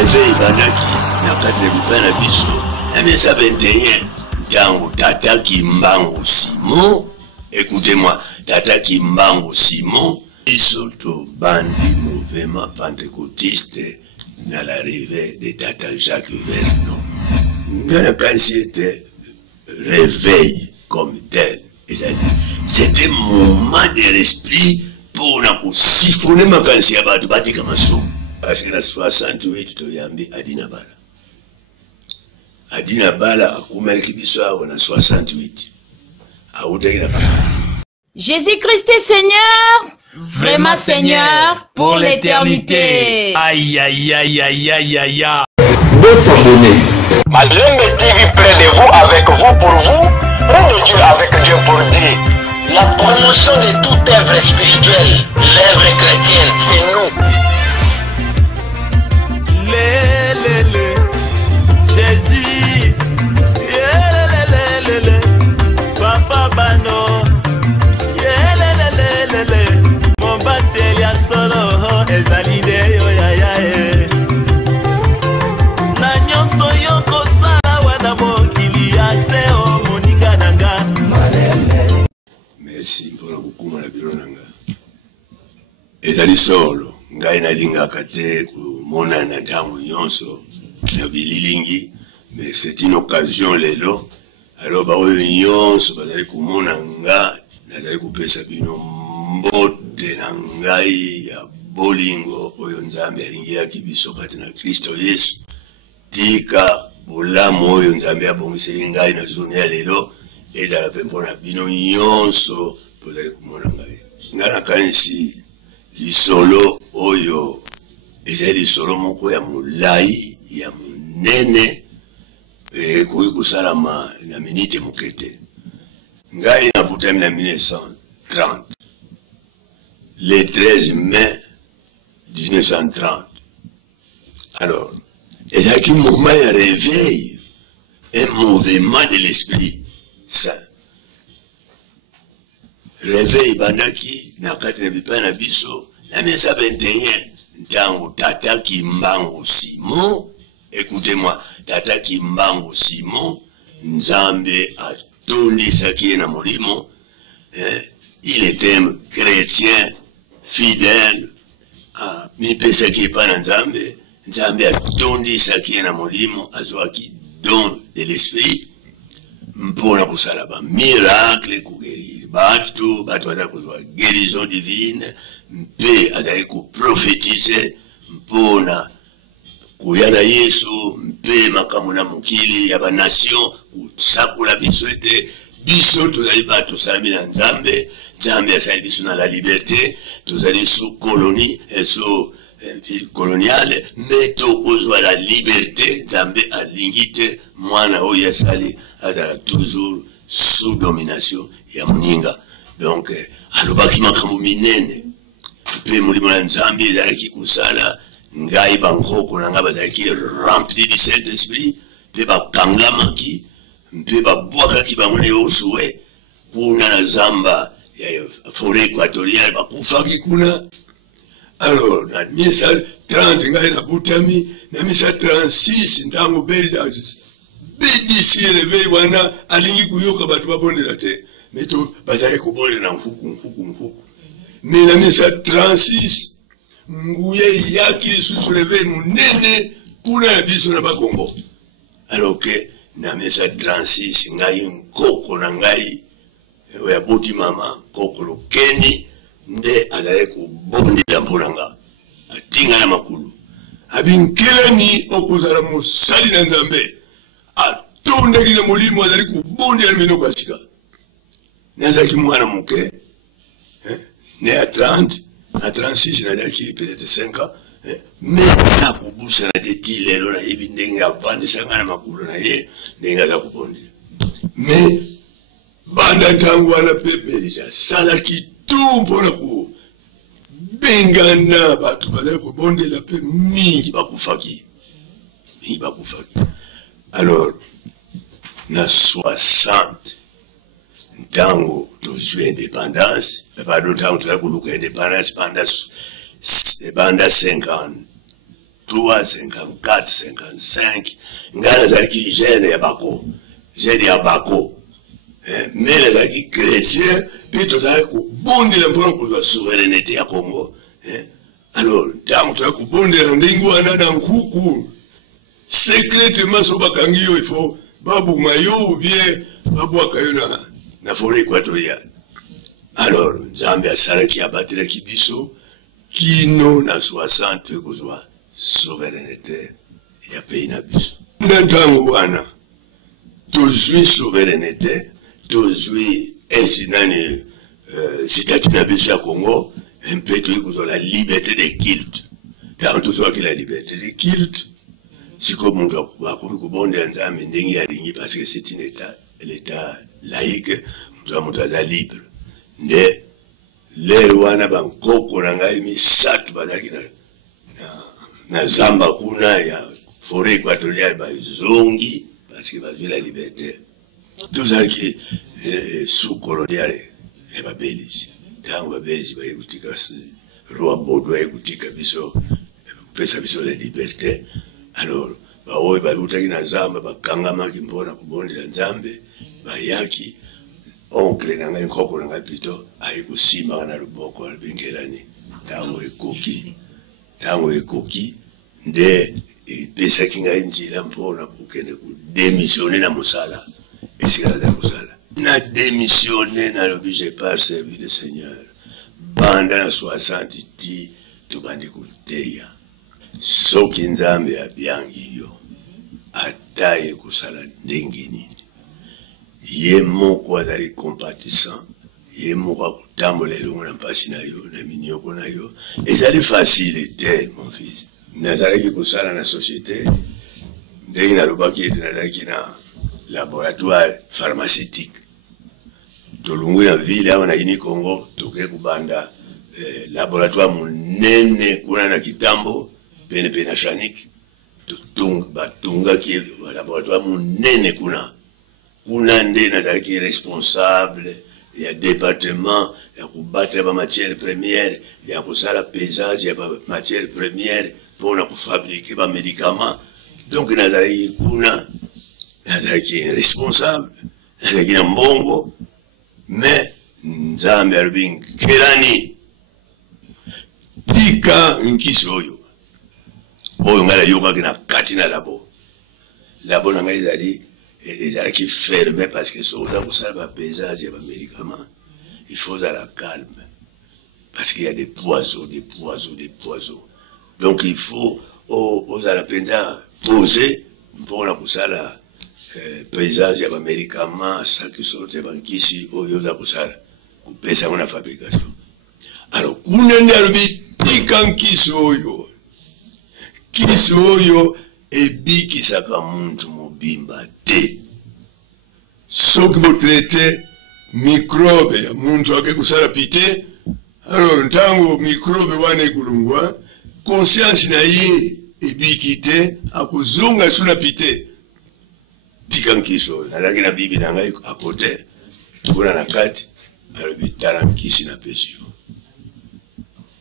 réveil bandaki na katre bipana biso na mesa 21 tango Tata Kimbangu Simon. Écoutez-moi, Tata Kimbangu Simon biso to bandi mouvement pentecôtiste dans l'arrivée de Tata Jacques Vernon. Ngana kansi était réveil comme tel. C'était un moment de l'esprit pour nous siphonner ma kansi ya batu batika maso. Parce que na 68 to yambi Adina Bala. Adina Bala akumeleki biso awo na 68. Autaki na bala. Jésus-Christ est Seigneur, vraiment Seigneur pour l'éternité. Aïe aïe aïe aïe aïe aïe aïe. De s'abonner. Malembe TV près de vous, avec vous, pour vous, ou Dieu avec Dieu pour Dieu. La promotion de toute œuvre spirituelle, l'œuvre chrétienne, c'est nous. Jésus, Papa Bano, mon batel ya solo, ezalide yo ya ya na nyonso yo kosala wana mokili ya seo moninga nanga. Merci pour la bukuma na biro nanga. Ezali solo, ngai nalingaka te kumona na ntango nyonso na bililingi, mais c'est une occasion lelo. Alors baoyo nyonso bazali kumona nga nazali kupesa bino mbote na ngai ya bolingo oyo Nzambe alingilaki biso kati na Kristo Yesu. Tika bolamu oyo Nzambe abongiseli ngai na zone ya lelo ezala mpe mpona bino nyonso bozali kumona ngai. Nga nakanisi lisolo oyo ezali lisolo moko ya molai ya monene koki kosalama na minite moke te. Ngai nabutami na 1930 le 13 mai 1930. Alors ezalaki mouvement ya réveil, un mouvement de l'esprit saint. Réveil bandaki na kati na bipai na biso na mesa 21 ntango Tata Kimbangu Simon. Écoutez-moi, Tata Kimbangu Simon Nzambe atondisaki na molimo. Il était un chrétien fidèle. Mipesaki pa na Nzambe. Nzambe atondisaki na molimo azwaki don de l'esprit mpona kusala ba miracle kuguérir batu bazali kozwa guérison divine mpe azali kuprophétiser mpona kuyana Yesu mpe makambo na mokili ya banation kusakula biso ete biso tozali bato salami na Nzambe. Nzambe asali biso na la liberté, tozali sous colonie sous ville coloniale, mais tokozwa la liberté. Nzambe alingi te mwana oyo asali azala toujours sous domination ya moninga. Donc alobaki makambo minene mpe molimo na Nzambe ezalaki kosala ngai bankoko na ngai bazalaki rempli du Saint-Esprit mpe bakangamaki mpe babwakaki bango na Yosue kuna na zamba ya forêt équatoriale bakufaki kuna. Alors na misa 30 ngai nabutami na misa 36 ntango BBC réveil wana alingi kuyoka bato babondela te mais to bazali kobondela na mfuku. Mais na misa 36 nguye yaki lisusu réveil munene kuna ya biso na bakongo. Alors que na misa 36 ngai nkoko na ngai ya boti mama kokolo keni nde azali kubondela mponanga atinga na makulu abinkelani okozala mosali na Nzambe atondaki na molimo azali kubondela minoko ya sika. Nazalaki mwana moke ne à 30 à 36 nazalaki peut-être 5 ans mais nakobusana te ti lelo nayebi ndenge avandisanga na makulu na ye ndenge aza kubondela. Mais banda ntango wana mpe Belisa salaki tu mpona kubengana bato bazali kobondela mpe mingi bakufaki. Alors na 60 ntango tozwi indépendance pardon ntango tozali koluka indépendance banda 53 53, 54, 55. Ngana zaki jeune ya bako. Jeune ya bako. Mais les zaki chrétiens, puis tout ça, bon de l'emploi pour la souveraineté à Congo. Alors, tant que bon de l'endingo anana nkuku. Secrètement, sur Bakangiyo, il faut Babou Mayo ou bien Babou Akayo na forêt équatoriale. Alors, Zambia Sara qui a battu la Kibiso, qui nous na 60 besoin souveraineté, il y a pays na biso. N'entangouana, toujours souveraineté, toujours incident, c'est na biso à Congo, un peu toujours la liberté des cultes. Tant tout ça que la liberté des cultes, c'est comme on doit bon parce que c'est un état laïque, on doit être libre. Mais les lois n'ont pas encore mis ça, na Zamba kuna ya forêt équatoriale, zongi, parce que c'est la liberté. Tout ça qui est sous-colonial, et pas belge. Tant que belge, il y a roi Baudouin, il y a la liberté. Alors, baoye balutaki na Zamba bakangamaki mpona kubondela Nzambe bayaki oncle na ngai nkoko na ngai plutôt ayikusimaka na luboko alibingelani tango ekoki nde epesaki ngai nzela mpona kokende kudémissionne na mosala esikala za mosala na démissionne nalobi j'ai pas servi le Seigneur banda na 60 ti tobandi kuteya soki Nzambe abyangi yo ataye kusala ndenge nini ye moko azali compatissant ye moko akutambola elongo na mpasi na yo na minyoko na yo ezali facile te mon fils nazalaki kusala na société ndenge nalobaki ete nazalaki na laboratoire pharmaceutique tolungwi na ville awa na ini Congo toke kubanda laboratoire monene kuna na kitambo pene na Chanik batunga ki laboratoire monene kuna nde nazalaki responsable ya département ya kubattre ba matière première ya kusala pesage ya ba matière première pour na kufabriquer ba médicaments donc nazalaki kuna nazalaki responsable nazalaki na mbongo mais Nzambe alobi kelani tika nkiso oyo ngala yokaki na kati na labo na ngai ezalaki fermé parce que soda kosala ba pesage ya ba médicaments il faut la calme parce qu'il y a des poisons donc il faut ozala penza poser mpona kosala pesage ya ba médicaments saki sorte ba nkisi oyo za kosala kupesa na fabrication alors kunende alobi tika nkisi oyo ebikisaka muntu mobimba te soki botraite microbe ya muntu ake kusala pite alors ntango microbe wana ekulungwa conscience na ye ebiki te akuzonga suna pite tika nkisi oyo nazalaki na bibi na ngai akote kuna na kati alobi tala nkisi na pesi yo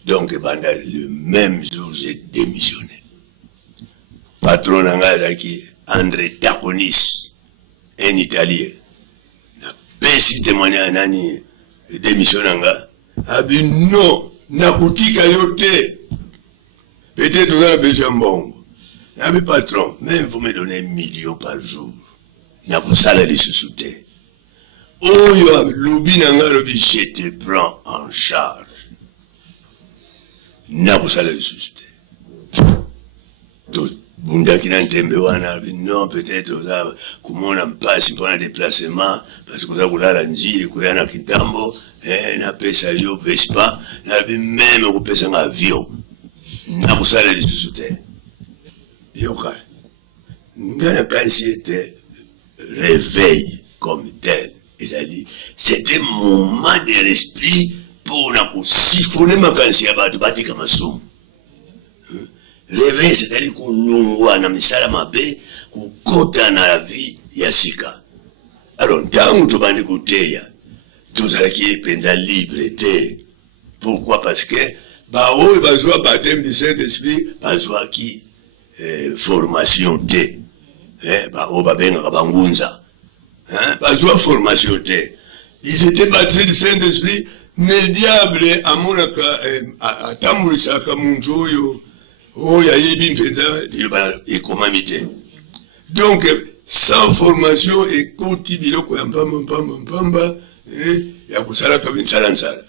donc banda le même jour j'ai démissionné. Patron qui André Taconis, un Italien, n'a pas si témoigné à Nani démission nanga. A dit non, n'a boutique à yote. Peut-être vous avez besoin de bon. N'a pas patron, même vous me donnez 1 million par jour. N'a pas ça les sous-souter. Oh yo, l'obi nanga l'obi, je te prends en charge. N'a pas ça les sous-souter. Bunda qui n'a non, peut-être, comment on a pas pour un déplacement, parce que vous avez la njiri, vous avez un kitambo, na pesa yo, Vespa, na même vous pesa un avion. Na vous allez les sous-souter. Yoka. N'gana kansi était réveil comme tel. C'était un moment de l'esprit pour siphonner ma kansi à bâti comme un somme. Réveil, c'est-à-dire qu'on nous na misala mabe, qu'on kota na la vie yasika. Alors, tant que tu vas écouter, tout ça qui est pensa libre pourquoi? Parce que, bah, oh, il va jouer baptême du Saint-Esprit, bah, jouer qui, formation T. On va bien Bangunza. Pas de formation T. Ils étaient baptisés du Saint-Esprit, mais le diable, à mon à Tamurisa, Kamunjoyo, oh, ya yebi mpeza, et comment imiter. Donc, sans formation, et koti biloko ya mpamba, ya kusala kabinsala nsala.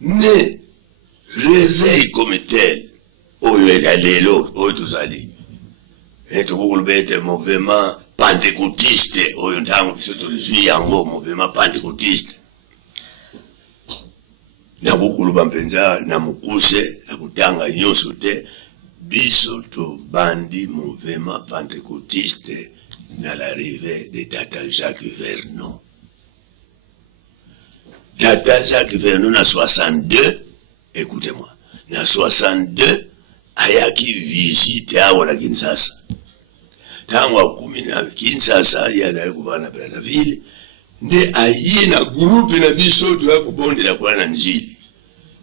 Mais, réveil comme tel, oh, il y a l'élo, oh, tout ça dit. Et tout le monde est mouvement pentecôtiste, oh, il y a un mouvement pentecôtiste. Na bukulu bampenza, na mukuse, na kutanga nyonso te, biso to bandi mouvement pentecôtiste na l'arrivée de Tata Jacques Vernon. Tata Jacques Vernon na 62, écoutez-moi, na 62, ayaki visite awa na Kinshasa. Tango akumi na Kinshasa, yala kuva na Brazzaville, nde aye na groupe na biso tuwa kubondela kwa na njili.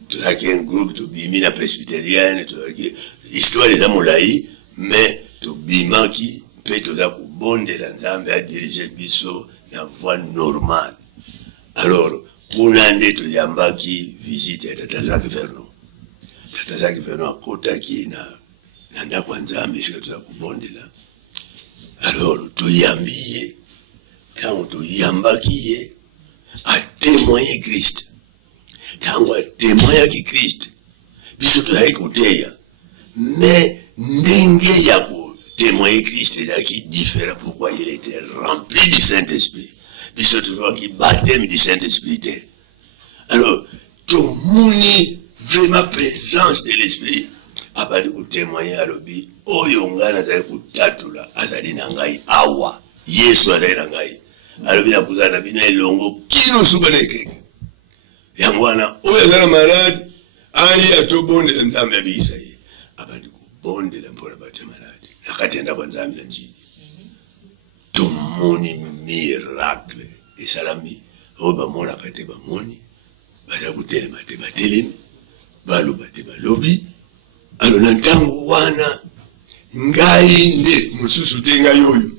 Tuwaki un groupe tubimi na presbyterienne, tuwaki histoire za molai, mais tubimaki pe tuwa kubondela nzambe a diriger biso na voie normale. Alors, kuna nde tuyambaki visite ya Tata Jacques Vernon. Tata Jacques Vernon akotaki na ndakwa nzambe sika tuwa kubondela. Alors, tuyambiye, quand tuyambaki a témoigner Christ. Tango témoigner Christ. Biso tuhaikuteya. Mais ndenge ya ku témoigner Christ est différent. Pourquoi il était rempli du Saint-Esprit. Biso toujours qui baptême du Saint-Esprit. Alors, tout mouni vraiment présence de l'Esprit. Abadi ku témoigner à l'obi. Oyo ngana zai ku tatula. Azali nangai awa. Yesu azali nangai. Alors bien pour ça bino elongo kino subane keke yangwana oya zana malade ali atobonde nzambe abisa ye abandi ku bonde la mpona bate malade nakatenda kwa nzambe la njini tumoni miracle esalami oba mona kate ba moni baza kutele mate batele balo bate balobi alo na ntango wana ngai nde mususu tenga yoyo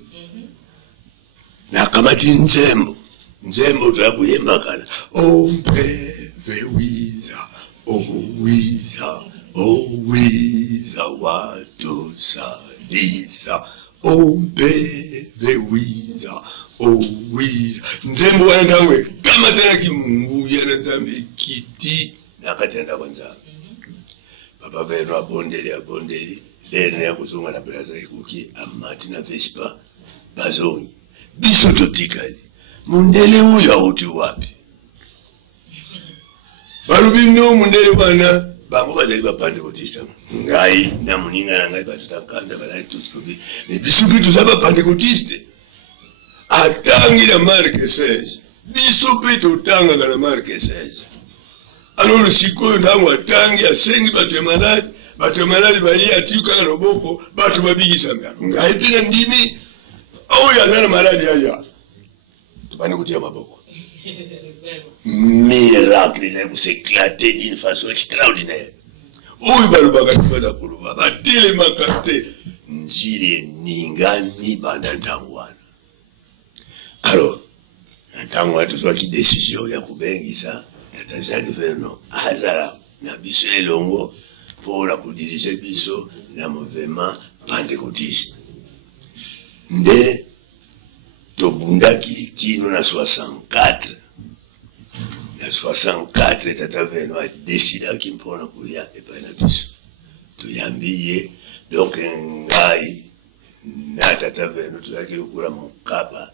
na kamati nzembo turakuyemba kala ompeve wiza wiza watusadisa ompeve wiza nzembo wana ntawe kama tena kimunguya na nzambe kiti nakatenda kwa nzambe Papa Vernon abondeli lene ya kuzunga na braza ikuki amati na vespa bazongi biso totikali mundele uyo auti wapi balubino mundele bana bango bazali bapande kotista ngai na muninga na ngai batakanza balai tuskobi mais biso bitu za bapande kotiste atangi na Marc 16 biso bitu tanga na Marc 16 alors le sikoyo ndango atangi asengi batemaladi bayi atika na loboko batu babigisa ngalo ngai pina ndimi oh, il y a un malade ailleurs. Tu vas nous dire ma beaucoup. Miracle, il a s'éclaté d'une façon extraordinaire. Oh, il va le bagage pour le baba. Télé makate. Njiri ningani bandantangwana. Alors, ntangwana tout soit qui décision ya kubengisa. Tata Jacques Vernon azala na biso elongo pour la diriger biso na mouvement pentecôtiste. Nde tobundaki kino na 64 Tata Vernon a décidaki mpona kuya epai na biso tuyambiye donc ngai na Tata Vernon tozalaki lokola mokaba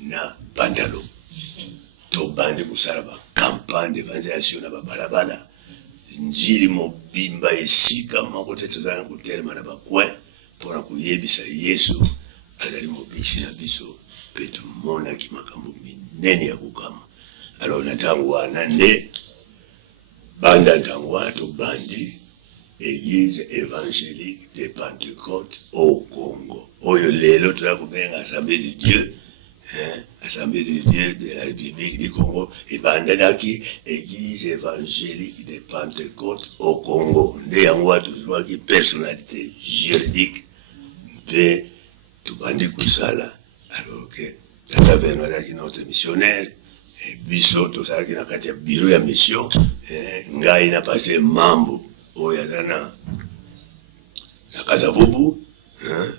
na pantalo tobandi kusala bakampagne d'évangélisation na babalabala njili mobimba esika moko te tozalaki kotelema na bakwen mpona kuyebisa Yesu azali mobikisi na biso pe tumonaki makambo minene ya kokama. Alors na ntango wana nde banda ntango wana tobandi Église évangélique de Pentecôte au Congo oyo lelo tozakubenga Assemblée de Dieu, Assemblée de Dieu de la République du Congo ebandaki Église évangélique de Pentecôte au Congo nde yango watozwaki personnalité juridique pe tubandi kusala alors que tata veno azaki notre missionnaire biso tozalaki na kati ya bureau ya mission ngai na passe mambo oyo aza na Kasavubu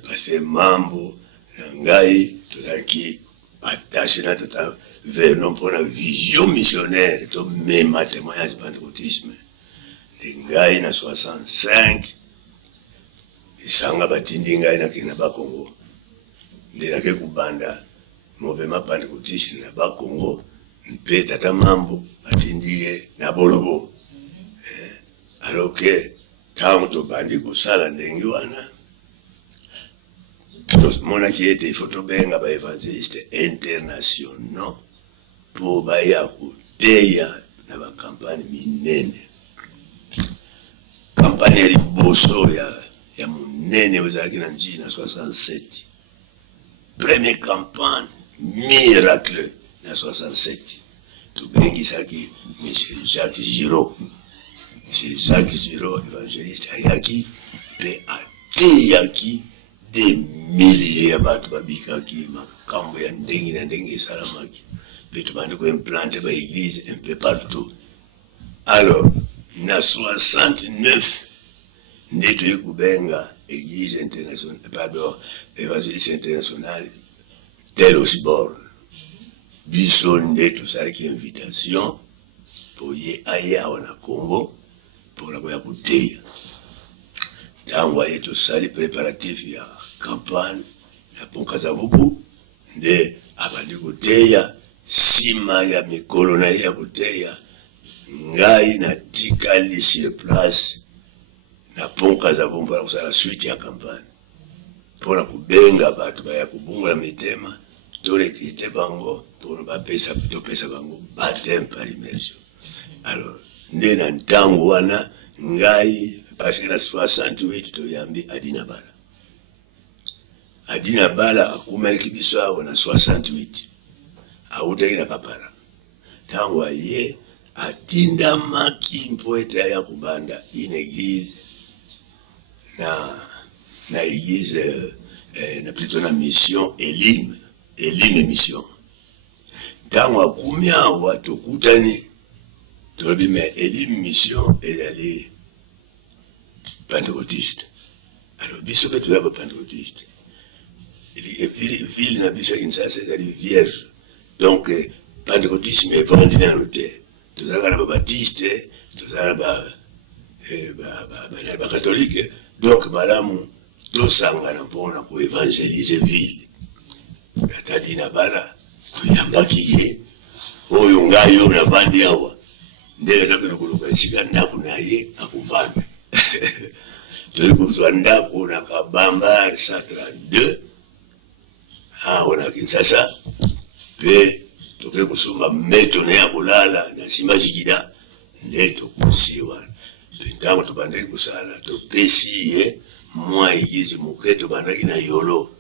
passe mambo na ngai tozalaki attaché na tata veno pour la vision missionnaire to même témoignage pentecôtisme de ngai na 65 isanga batindi ngai na kina bakongo ndelake kubanda mouvement pentecôtiste na bakongo mpe tata mambo batindie na bolobo alors que tango tobandi kosala ndenge wana monaki ete ifo tobenga baevangeliste internationaux po baya koteya na bakampagne minene kampagne ya liboso ya monene ozalaki na njii na 67 première campagne miracle na 67 tobengisaki monsieur Jacques Giraud évangéliste ayaki mpe ateyaki des milliers ya bato babikaki makambo ya ndenge na ndenge esalamaki mpe tobandi koimplante baeglise un peu partout. Alors na 69 nde toyi kubenga église internationale, pardon, évangéliste international tel Osborne biso nde tosalaki invitation po ye aya awa na Congo mpona koya koteya ntango aye tosali préparatif ya campagne ya Kasavubu nde abandi koteya nsima ya mikolo na ye ya koteya ngai natikali sur place na Kasavubu mpona kosala suite ya campagne mpona kobenga bato baya kobungola mitema torekite bango mpona topesa bango baptême par immersion. Alors nde na ntango wana ngai parce que na 68 toyambi Adina Bala akumeleki biso awo na 68 autaki na Kapara ntango aye atindamaki mpo ete aya kubanda une église na église na plutôt na mission Elim mission ntango akumi awa tokutani tolobi mais Elim mission ezali pentecôtiste. Alors biso mpe toya bapentecôtiste ville na biso ya Kinshasa ezali vierge donc pentecôtisme evandi nano te tozalaka na babaptiste tozala bakatholike donc malamu tosangana mpona koevangelize ville atadi na bala toyambaki ye oyo ngai oyo navandi awa ndenge azakena koluka esika ndako na ye akuvanda toyi kozwa ndako na Kabamba 132 awa na Kinshasa mpe toke kosomba meto na ya kolala na nsima jigida nde tokusi wana mpe ntango tobandaki kosala topesi ye mwa église moke tobandaki na Yolo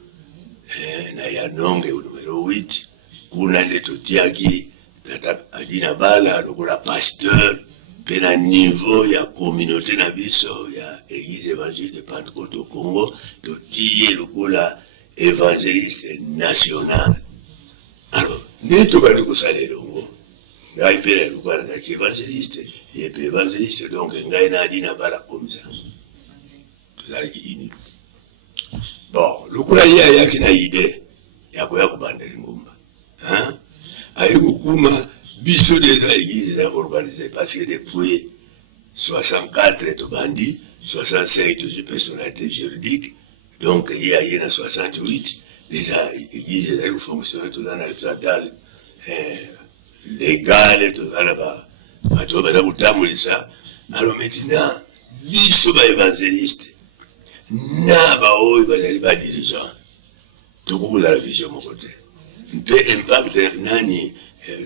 na Yanonge numero 8 kuna nde totiaki tata Adina Bala lokola pasteur mpe na niveau ya communauté na biso ya église évangile de Pentecôte au Congo totiye lokola évangéliste national. Alors nde tobandi kosala elongo ngai mpe na lokola nazalaki évangéliste ye mpe évangéliste donc ngai na Adina Bala comme ça tozalaki ini bon lokola ye ayaki na ide ya koya kobanda lingomba aye kokuma biso des églises organisées parce que depuis 64 tobandi 65 toujours personnalité juridique donc il y a eu 68 déjà églises elles fonctionnent tout dans la légal tout dans la bato baza kutambulisa. Alors maintenant biso ba évangéliste na baoyo bazali ba dirigeant tokokozala vision moko te mpe impact nani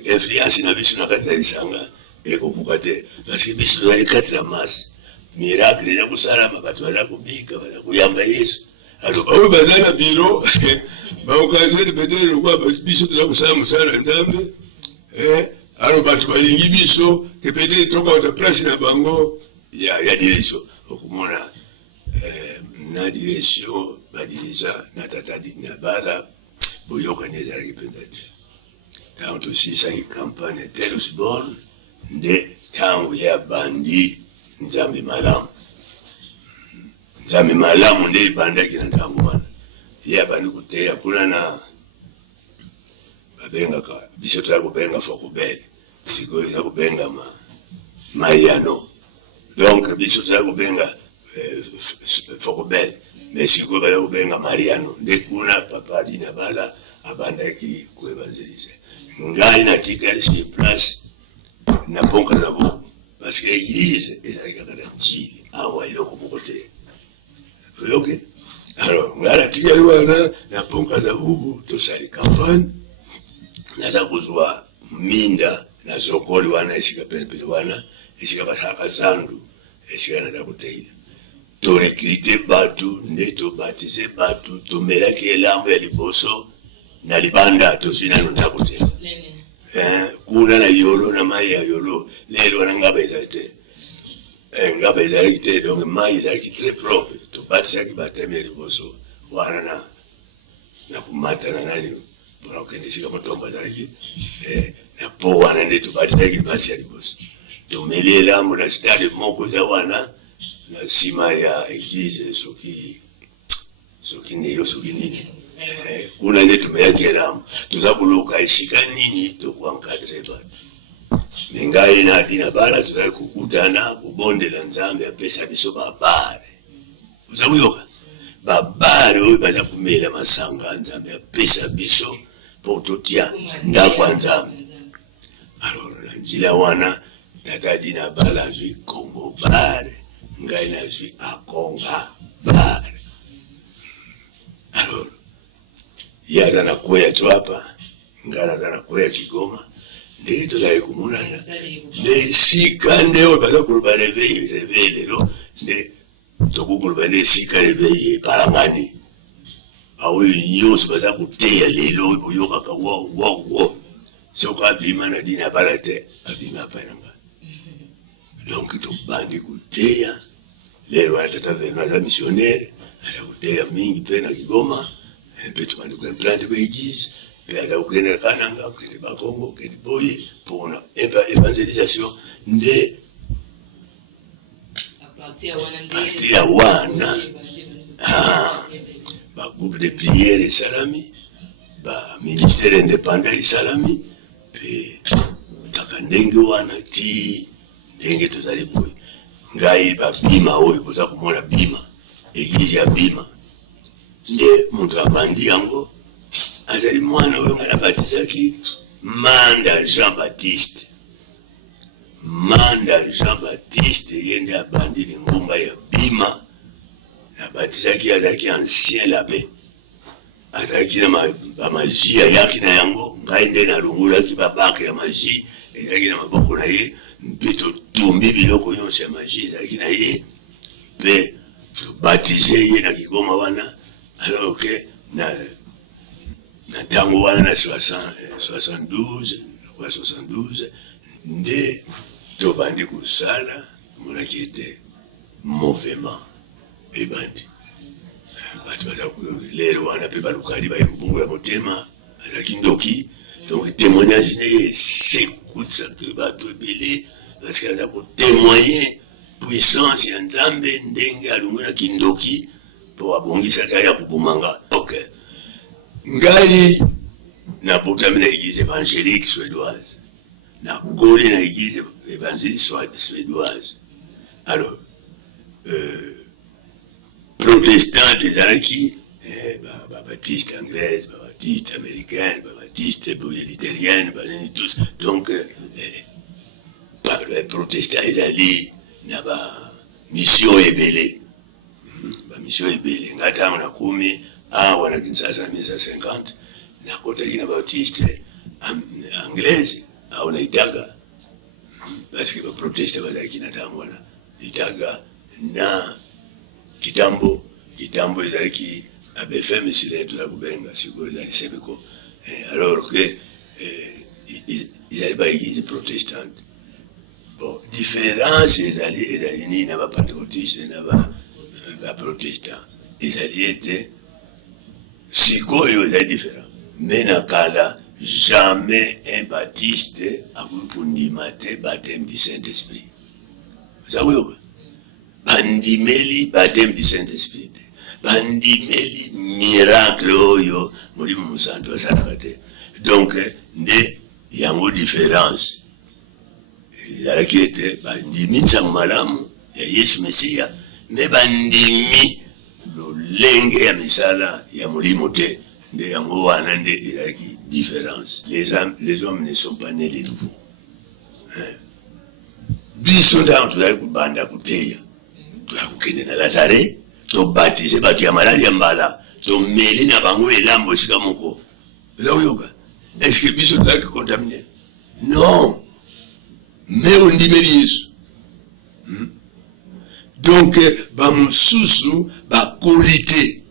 influence na biso na kati na lisanga ekokuka te parce que biso tozali kati na masse miracle eza kosalama bato baza kobika baza koyamba Yesu. Alors baoyo baza na biro baokazete peut-être lokwa biso toza kosala mosala na Nzambe alors bato balingi biso ke peut-être tokawata place na bango ya direction okomona na direction badirija na tata dina bala boyoka neza ripendete tanto sisa campagne telos born nde tangu ya bandi nzambi malamu nde banda kina tangu bana ya bandi kuteya kula na babenga ka bisoto ya kubenga fokubele siko ya kubenga Mariano donc bisoto ya kubenga fokubele mais siko ya kubenga Mariano nde kuna papa dina bala abanda ki kuevangelise ngai na tika sur place na ponka zabo parce que l'église est à la Chili awa iloko mokote ok alors ngala tika liwana na ponka zabo to sali campagne na za kuzwa minda na sokoli wana esika pele wana esika bashaka zandu esika na za kuteila to recruter batu ndeto baptiser batu to melaki elamu ya liboso na libanda to sinano ndakote kuna na yolo na mai ya yolo lelo na ngaba ezalite donc mai ezaliki très propre to batisa ki bateme liboso wana na kumata na nani pour que ndisika motomba ezaliki na po wana nde to batisa ki basi ya liboso to melela mo na stade moko za wana na sima ya église soki neyo soki nini kuna nde tumeyaki elamu tuza kuluka esika nini tokuankadre batu mengai na dina bala tuza kukutana kubondela nzambe apesa biso babare uza kuyoka babare oyo baza kumela masanga nzambe apesa biso po totia ndakwa nzambe alors na njila wana tata dina bala azwi Kongo bare ngai nazwi Akonga bare alors ya na kwea tu hapa ngara za na kwea Kigoma ndio tuzai kumunana ndio sika ndio baza kulba reveil lero ndio tokukulba ndio sika reveil parangani awu nyos baza kuteya lelo boyoka ka wo soka abima na dina barate abima pananga donc to bandi kuteya lero atata vema za missionnaire ala kuteya mingi tena Kigoma petu bandi kwa implante begiz pela ukene kananga ukene bakongo ukene boye pour la évangélisation de à partir ya wana ba groupe de prière salami ba ministère indépendant salami pe takandenge wana ti ndenge tozali boye ngai ba bima oyo boza kumona bima église ya bima nde muntu abandi yango azali mwana oyo ngana batizaki Manda Jean Baptiste yende abandi lingomba ya bima na batizaki azalaki ancien labe azalaki na magie ayaki na yango ngai nde nalongolaki babake ya magie ezalaki na maboko na ye mpe totumbi biloko nyonso ya magie ezalaki na ye mpe tobatize ye na Kigoma wana alors que na tango wana na 72 nde tobandi kusala monaki ete mouvement ebandi batu baza lelo wana mpe balukali baye kubungula motema azalaki ndoki donc témoignage ne sekusaka bato ebele parce que aza kotémoigner puissance ya nzambe ndenge alongolaki ndoki po abongisaka ya kubumanga ok ngai na botami na église évangélique suédoise na koli na église évangélique suédoise alors protestante ezalaki babaptiste anglaise babaptiste américaine babaptiste luthérienne banini tous donc protestant ezali na bamission ebele bamission ebele ngatanga na kumi wana Kinshasa na 1950 na kotaki na baptiste anglaise na itaga parce que baproteste bazalaki na tango wana itaga na kitambo ezalaki ABFM sile toza kubenga siko ezali sebeko alors que ezali ba église protestante bon différence ezali ni na ba pentecôtiste na ba ba protestant ezali ete sikoyo ezali différent mais nakala jamais un baptiste akoki kondima te baptême du Saint-Esprit. Zawiyo bandimeli baptême du Saint-Esprit te bandimeli miracle oyo Molimo Mosantu asalaka te. Donc nde yango différence ezalaki ete bandimi nsango malamu ya Yesu Mesiya me bandimi lolenge ya misala ya Molimo te. Nde yango wana nde ezalaki différence. Les hommes ne sont pas nés de nouveau. Biso ntango tozali kubanda kuteya toya kokende na Lazare tobatize bato ya maladi ya mbala tomeli na bango elambo esika moko. Ozakuyoka est-ce que biso tozalaki contaminer? Non, mais ondimeli Yesu. Donc bamosusu bakoli te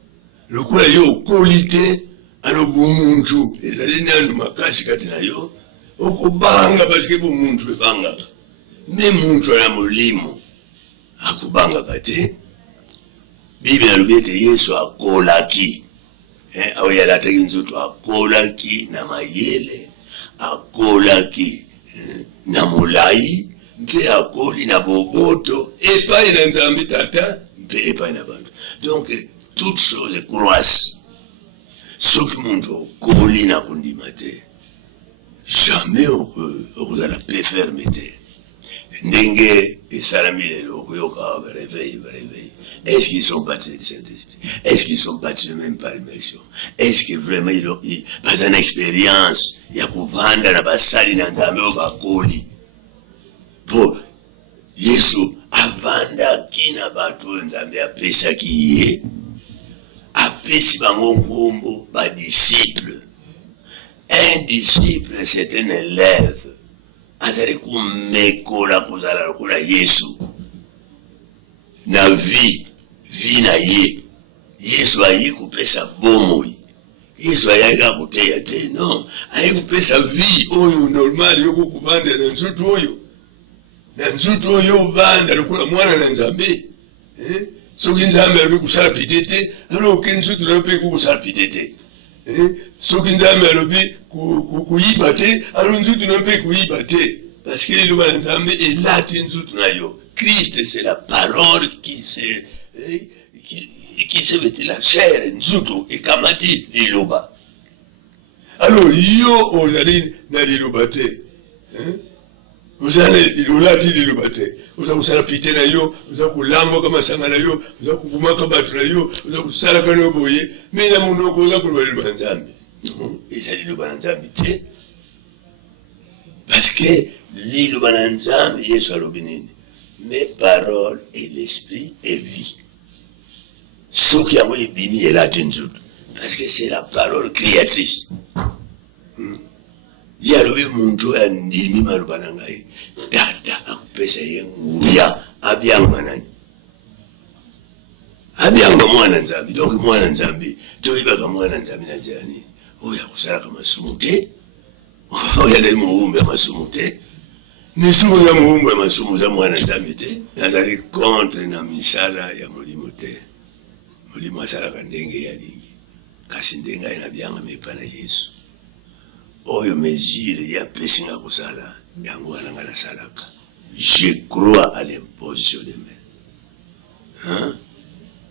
lokola yo okoli te ano bumuntu ezali nanu makasi kati na yo okubanga basike bumuntu ebangaka ne muntu ala Molimo akubangaka te. Biblia elobi ete Yesu akolaki awo yalataki nzoto akolaki na mayele akolaki na molai mpe akoli na boboto epai na Nzambe Tata mpe epai na bantu. Donc toutes choses croissent. Soki muntu okoli na kondima te jamais okozala pe ferme te. Ndenge esalami lelo okoyoka réveil. Est-ce qu'ils sont baptisés du Saint-Esprit? Est-ce qu'ils sont baptisés même par immersion? Est-ce que vraiment ils ont une expérience ya kuvanda na basali na Nzambe o bakoli? Po Yesu avandaki na bato Nzambe apesaki ye apesi bango nkombo badisciple. Un disciple c'est un élève azali kumekola kozala lokola Yesu na vie na ye. Yesu ayi kupesa bomoi. Yesu ayaka kuteya te, non. Ayi kupesa vie oyo normal yoko kuvanda na nzutu oyo. Na nzutu oyo vanda lokola mwana na Nzambe. Soki Nzambe alobi kusala pitete, alors ke nzutu alobi kusala pitete. Soki Nzambe alobi kuyiba te, alors nzutu alobi kuyiba te. Parce que le mal Nzambe est là nzutu na yo. Christ c'est la parole qui s'est vêtu la chair nzutu et kamati liloba. Alors yo ozali na liloba te. Ozali ilolati liloba te. Oza kusala pite na yo, oza kulamba kama sanga na yo, oza kukumaka batu na yo, oza kusala kana boye, mais na munoko oza kulwa liloba Nzambe. Non, ezali liloba Nzambe te. Parce que liloba na Nzambe Yesu alobi nini? Mes paroles et l'esprit et vie. Ce qui a été bimi est là parce que c'est la parole créatrice. Il y a le monde à Ndimi Marubanangai, Tata Akupesa Nguya, Abiang Manani. Abiang Mwananzambi, donc Mwananzambi, Toiba Mwananzambi Nazani. Oh, Yakusara Kamasumute, oh, Yale Mumbe Masumute. Nisumu ya Mungu ya masumu za Mwananzambi te. Nazali contre na misala ya Molimo te. Molimo asalaka ndenge ya lingi. Kasi ndenge ina byanga mepana Yesu. Oyo mesure ya pesinga kusala yango alanga na salaka. Je crois à l'imposition de main.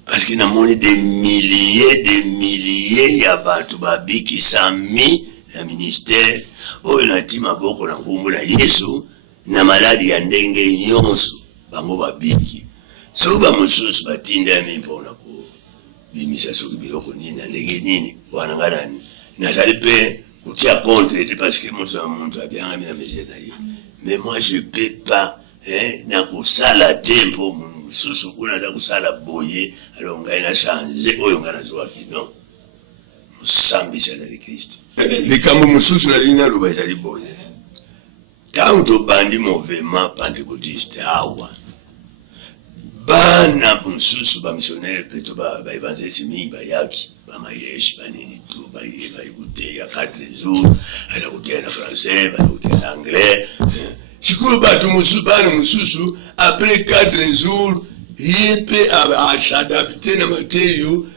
Parce qu'il y a des milliers ya batu babiki sami na ministère. Oyo natima boko na nkumbu na Yesu. Na maladi ya ndenge nyonso bango babiki. So bamosusu batinda mimpo na ko bimisa soki biloko nini na ndenge nini wananganani. Nazali pe kutia contre te parce que muntu abyanga mina mesure na ye. Mais moi je peux pas na kusala tempo mususu kuna za kusala boye alors ngai na changer oyo ngana zwaki non. Musambisa na Kristo. Likambo mususu na lina loba ezali boye. Tanto bandi mouvement pentecôtiste awa bana bunsusu ba missionnaire plutôt ba évangéliste mingi ba yaki ba mayeshi banini tout ba écouter ya 4 jours ala écouter en français ba écouter en anglais sikoyo batu mususu bana mususu après 4 jours Yepe s'adapter na mateyo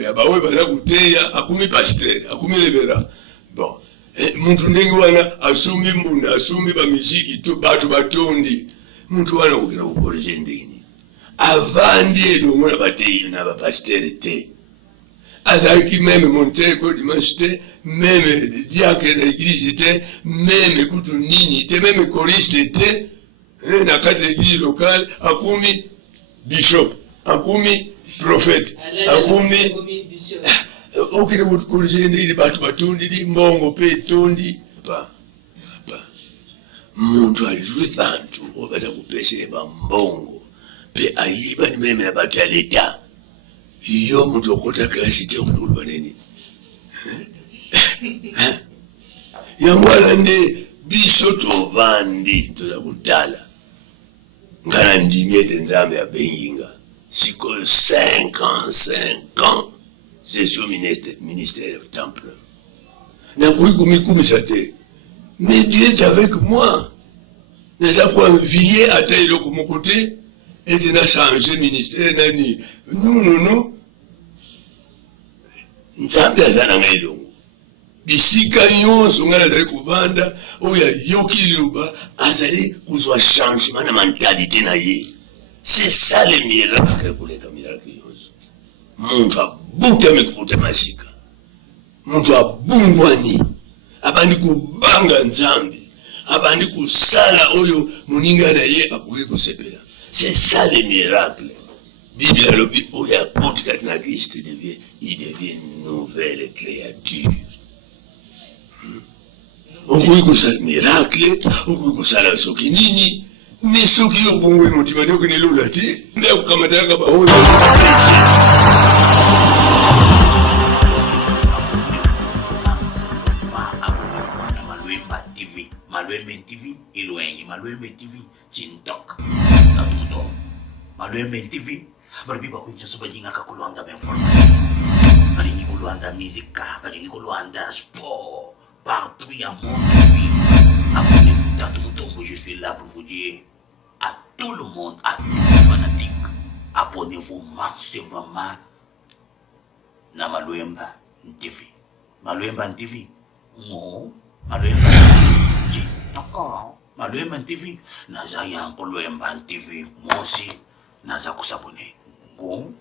ya bawe baza kuteya akumi pasteur akumi revera bon muntu ndenge wana asumbi mbunda asumbi ba miziki to batu batondi muntu wana kukira kukorije ndini avandi lomona bateyi na ba pasteur te azaki même monter ko dimanche te même diacre na église te même kutu nini te même choriste te na kati église locale akumi bishop, akumi prophète, akumi okire kukorije ndiri batu batundi di mbongo pe tondi pa muntu alizwe bantu obaza kupeshe ba mbongo pe ayiba ni meme na batu ya leta iyo muntu okota klasi te okulu baneni ya mwala ne biso tovandi toza kudala ngana ndimete nzambe ya benginga siko 5 ans je suis au ministère du temple na kumisa te mais Dieu est avec moi neza kuanvie ata iloko mokote et na changer ministère nani non nzambe azana ngelo bisika nyonso ngala zali kuvanda oya yoki luba azali kuzwa changement na mentalité na ye. C'est ça le miracle kuleta miracle yonso. Muntu abutame kubuta masika. Muntu abungwani abandi kubanga nzambe abandi kusala oyo muninga na ye akuye kusepela. C'est ça le miracle. Bible alobi oya potika na Christ il devient une nouvelle créature. Okuyi kusala miracle, okuyi kusala soki nini, mais soki yo bongo motima te okene lola te, nde akukamata ka ba oyo chrétien. Maluembe TV Iluenyi, Maluembe TV Chintok. Tatuto. Maluembe TV barbiba kuja subajinga kakuluanda information. Balingi kuluanda musica, balingi kuluanda sport. Partout il y a un monde. Abonnez-vous Tatuto, je suis là pour vous dire à tout le monde, à tous les fanatiques. Abonnez-vous massivement na Maluemba TV. Maluemba TV. Non, Maluemba TV. D'accord. Maluemba TV. Naza yanko Luemba TV. Moi aussi, naza kusabone. Bon.